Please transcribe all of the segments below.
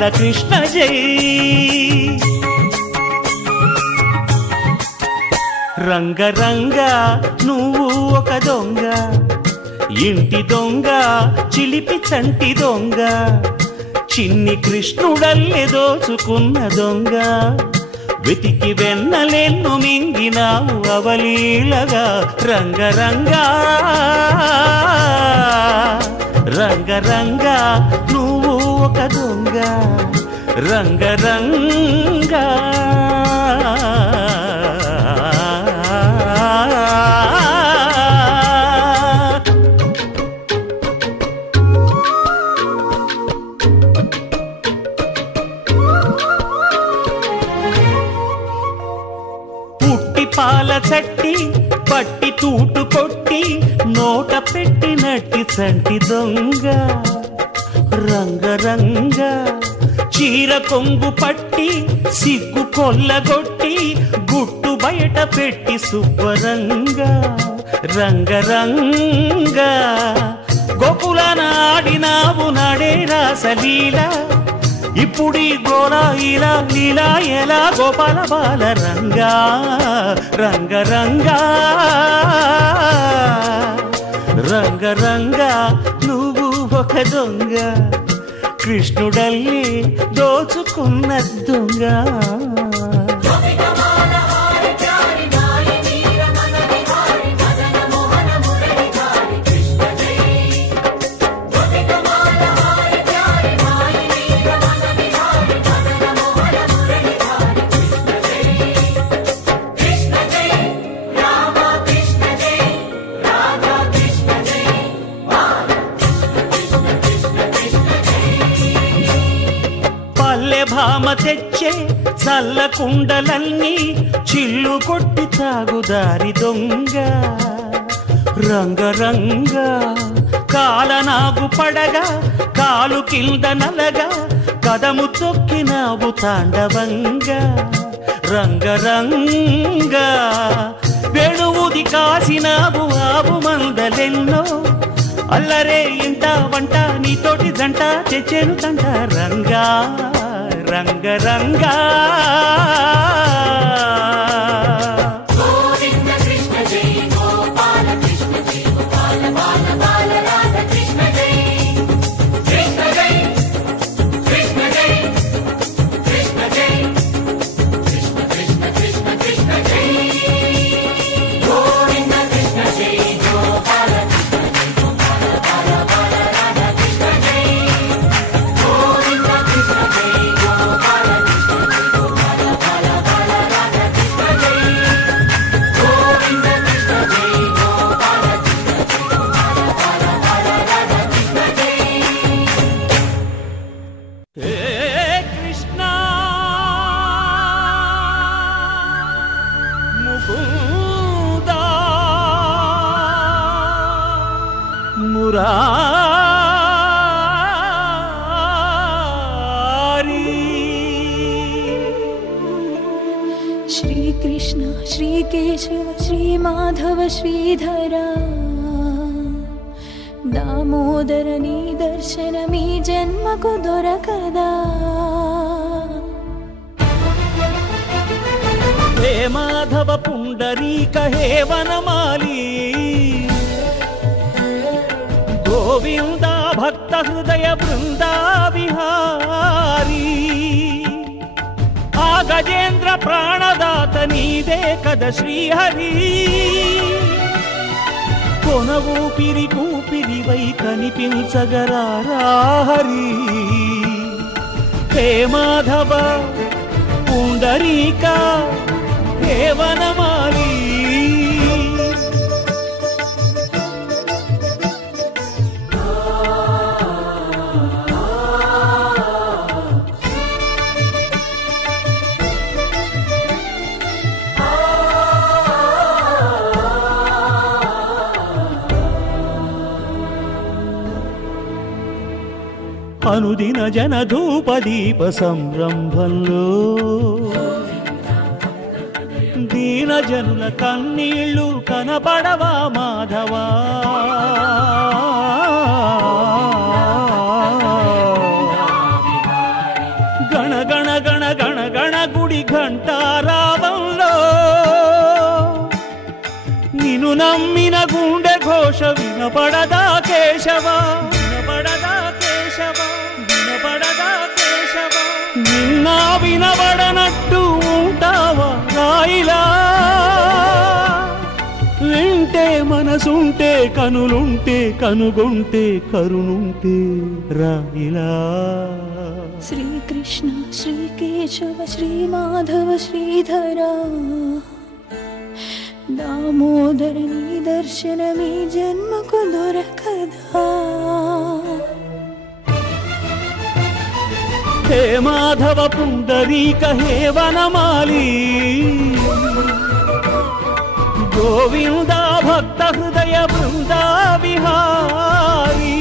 బాలకృష్ణ జై. రంగ రంగ నువ్వు ఒక దొంగ, ఇంటి దొంగ చిలిపి చంటి దొంగ, చిన్ని కృష్ణుడల్లె దోచుకున్న దొంగ, వెతికి వెన్నలెన్ను మింగినావు అవలీలగా. రంగ రంగ రంగ రంగ నువ్వు ఒక దొంగ, రంగ రంగ. పాల చట్టి పట్టి తూటు కొట్టి నోట పెట్టినట్టి చంటి దొంగ, రంగ రంగ. చీర కొంగు పట్టి సిగ్గు కొల్లగొట్టి గుట్టు బయట పెట్టి శుభ్రంగ, రంగ రంగ. గోకుల నాడినావు నాడే రాసలీల, ఇప్పుడీ గోలా ఇలా లీలా ఎలా గోపాల బాల రంగా, రంగ రంగా రంగ రంగా నువ్వు ఒక దొంగ, కృష్ణుడల్లి దోచుకున్న దొంగ. భామ తెచ్చే చల్ల కుండలన్నీ చిల్లు కొట్టి తాగుదారి దొంగ, రంగ రంగ. కాలనాగు పడగా కాలు కింద నలగా కదము తొక్కినావు తాండవంగా, రంగ రంగ. వెణువుది కాసినావు ఆవు మందలెన్నో, అల్లరే ఇంట వంట నీతోటి జంట తెచ్చేను తంట, రంగా రంగ రంగా. శ్రీకృష్ణ శ్రీకేశవ శ్రీమాధవ శ్రీధరా, దామోదర నీ దర్శనమీ జన్మకు దొరకదా. హే మాధవ పుండరీక హే వనమాలి, గోవింద భక్త హృదయ బృందా విహారీ. ఆ గజేంద్ర ప్రాణదాత నీదే కద శ్రీహరి, కొన ఊపిరి కూపిరివై కనిపించగరారా హరి. హే మాధవ పుండరీక హే వనమాలి. అనుదిన జనధూపదీప సంరంభంలో దీన జనుల కన్నీళ్ళు కనపడవా మాధవా. నిన్ను నమ్మిన గుండె ఘోష వినపడదా కేశవ, వినపడదా కేశవ, వినపడదా కేశవ. నిన్న వినబడనట్టు ఉంటావా రాయిలా? వింటే మనసుంటే కనులుంటే కనుగొంటే కరుణుంటే రాయిలా. శ్రీకృష్ణ శ్రీకేశవ శ్రీమాధవ శ్రీధరా దామోదర నీ దర్శనమీ జన్మకు దొరకదా. హే మాధవ పుండరీక హే వనమాలి గోవింద భక్త హృదయ బృందా విహారీ.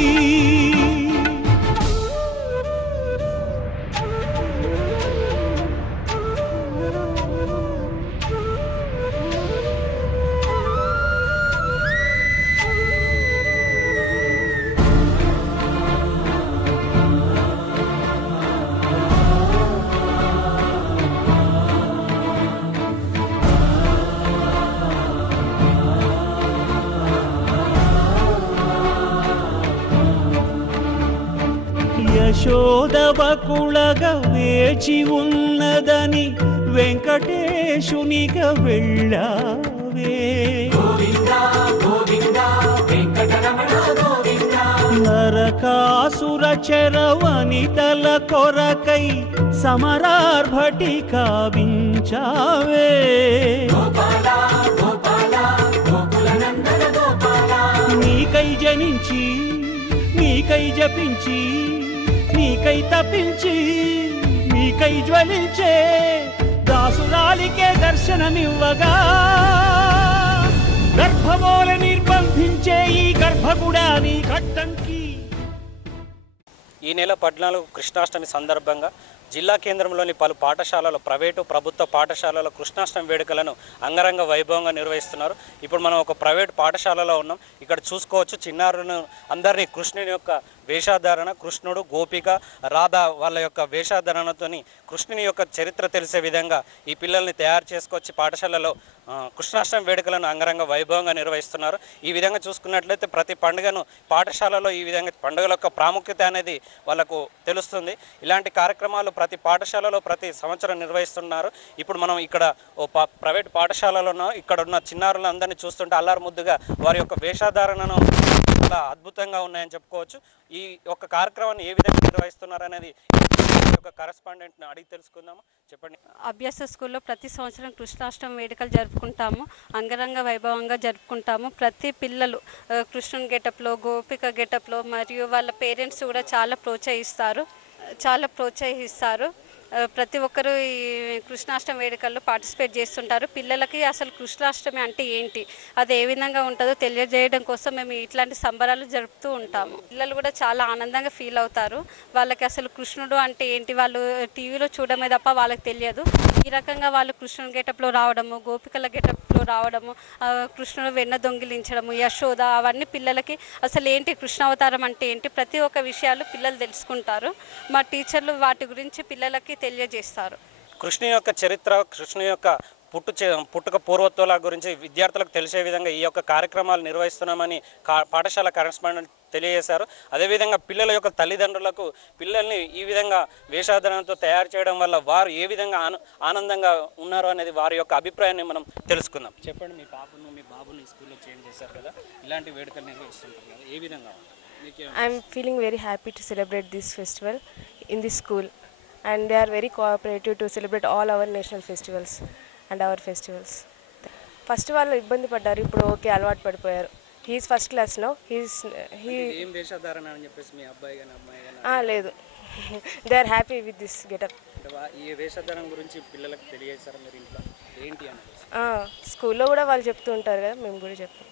యశోదబకుళగా వేచి ఉన్నదని వెంకటేశునిగా వెళ్ళావే. నరకాసుర చరవనితల కొరకై సమరార్భటి కావించావే. నీకై జనించి నీకై జపించి నీకై తప్పించి నీకై జ్వలించే దాసురాలికే దర్శనమివ్వగా గర్భమూల నిర్బంధించే ఈ గర్భగుడాని కట్టంకి. ఈ నెల 14 కృష్ణాష్టమి సందర్భంగా జిల్లా కేంద్రంలోని పలు పాఠశాలలో ప్రైవేటు ప్రభుత్వ పాఠశాలలో కృష్ణాష్టమి వేడుకలను అంగరంగ వైభవంగా నిర్వహిస్తున్నారు. ఇప్పుడు మనం ఒక ప్రైవేట్ పాఠశాలలో ఉన్నాం. ఇక్కడ చూసుకోవచ్చు చిన్నారులను అందరినీ కృష్ణుని యొక్క వేషధారణ, కృష్ణుడు గోపిక రాధ వాళ్ళ యొక్క వేషధారణతోని కృష్ణుని యొక్క చరిత్ర తెలిసే విధంగా ఈ పిల్లల్ని తయారు చేసుకొచ్చి పాఠశాలలో కృష్ణాష్టమి వేడుకలను అంగరంగ వైభవంగా నిర్వహిస్తున్నారు. ఈ విధంగా చూసుకున్నట్లయితే ప్రతి పండుగను పాఠశాలలో ఈ విధంగా పండుగల యొక్క ప్రాముఖ్యత అనేది వాళ్ళకు తెలుస్తుంది. ఇలాంటి కార్యక్రమాలు ప్రతి పాఠశాలలో ప్రతి సంవత్సరం నిర్వహిస్తున్నారు. ఇప్పుడు మనం ఇక్కడ ఓ ప్రైవేట్ పాఠశాలలో ఉన్నాం. ఇక్కడ ఉన్న చిన్నారులందరినీ చూస్తుంటే అల్లారు ముద్దుగా వారి యొక్క వేషధారణను చాలా అద్భుతంగా ఉన్నాయని చెప్పుకోవచ్చు. ఈ యొక్క కార్యక్రమాన్ని ఏ విధంగా నిర్వహిస్తున్నారు అనేది ఒక కరెస్పాండెంట్ని అడిగి తెలుసుకుందాము. చెప్పండి. అభ్యాస స్కూల్లో ప్రతి సంవత్సరం కృష్ణాష్టమి వేడుకలు జరుపుకుంటాము, అంగరంగ వైభవంగా జరుపుకుంటాము. ప్రతి పిల్లలు కృష్ణుని గెటప్లో, గోపిక గెటప్లో మరియు వాళ్ళ పేరెంట్స్ కూడా చాలా ప్రోత్సహిస్తారు. ప్రతి ఒక్కరూ ఈ కృష్ణాష్టమి వేడుకల్లో పార్టిసిపేట్ చేస్తుంటారు. పిల్లలకి అసలు కృష్ణాష్టమి అంటే ఏంటి, అది ఏ విధంగా ఉంటుందో తెలియజేయడం కోసం మేము ఇట్లాంటి సంబరాలు జరుపుతూ ఉంటాము. పిల్లలు కూడా చాలా ఆనందంగా ఫీల్ అవుతారు. వాళ్ళకి అసలు కృష్ణుడు అంటే ఏంటి వాళ్ళు టీవీలో చూడమే తప్ప వాళ్ళకి తెలియదు. ఈ రకంగా వాళ్ళు కృష్ణుని గెటప్లో రావడము, గోపికల గెటప్లో రావడము, కృష్ణుడు వెన్న దొంగిలించడము, యశోద, అవన్నీ పిల్లలకి అసలు ఏంటి కృష్ణావతారం అంటే ఏంటి ప్రతి ఒక్క విషయాలు పిల్లలు తెలుసుకుంటారు. మా టీచర్లు వాటి గురించి పిల్లలకి తెలియజేస్తారు. కృష్ణుని యొక్క చరిత్ర, కృష్ణుని యొక్క పుట్టుక పూర్వత్వాల గురించి విద్యార్థులకు తెలిసే విధంగా ఈ యొక్క కార్యక్రమాలు నిర్వహిస్తున్నామని పాఠశాల కరెస్పాండెంట్ తెలియజేశారు. అదేవిధంగా పిల్లల యొక్క తల్లిదండ్రులకు పిల్లల్ని ఈ విధంగా వేషధారణతో తయారు చేయడం వల్ల వారు ఏ విధంగా ఆనందంగా ఉన్నారు అనేది వారి యొక్క అభిప్రాయాన్ని మనం తెలుసుకుందాం. చెప్పండి, మీ బాబుని స్కూల్లో చేంజ్ చేశారు కదా, ఇలాంటి వేడుకలు నిర్వహిస్తుంటారు కదా, ఏ విధంగా? I'm feeling very happy to celebrate this festival in this school, and they are very cooperative to celebrate all our national festivals and our festivals. First వాళ్ళు ఇబ్బంది పడ్డారు, ఇప్పుడు ఓకే అలవాటు పడిపోయారు. He is first class now. ఏం వేషధారణ అని చెప్పేసి మీ అబ్బాయి కానీ అమ్మాయి కానీ లేదు, they are happy with this getup. ఈ వేషధారణ గురించి పిల్లలకు తెలియజేస్తారా మీరు ఇంట్లో ఏంటి అని? స్కూల్లో కూడా వాళ్ళు చెప్తూ ఉంటారు కదా, మేము కూడా చెప్తాం.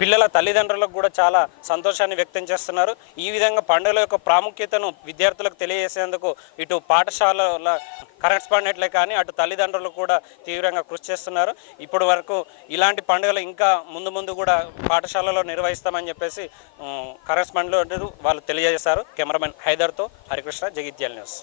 పిల్లల తల్లిదండ్రులకు కూడా చాలా సంతోషాన్ని వ్యక్తం చేస్తున్నారు. ఈ విధంగా పండుగల యొక్క ప్రాముఖ్యతను విద్యార్థులకు తెలియజేసేందుకు ఇటు పాఠశాలల కరెస్పాండెంట్లే కానీ అటు తల్లిదండ్రులు కూడా తీవ్రంగా కృషి చేస్తున్నారు. ఇప్పటి వరకు ఇలాంటి పండుగలు ఇంకా ముందు కూడా పాఠశాలలో నిర్వహిస్తామని చెప్పేసి కరెస్పాండెంట్లు వాళ్ళు తెలియజేశారు. కెమెరామెన్ హైదర్తో హరికృష్ణ, జగిత్యాల న్యూస్.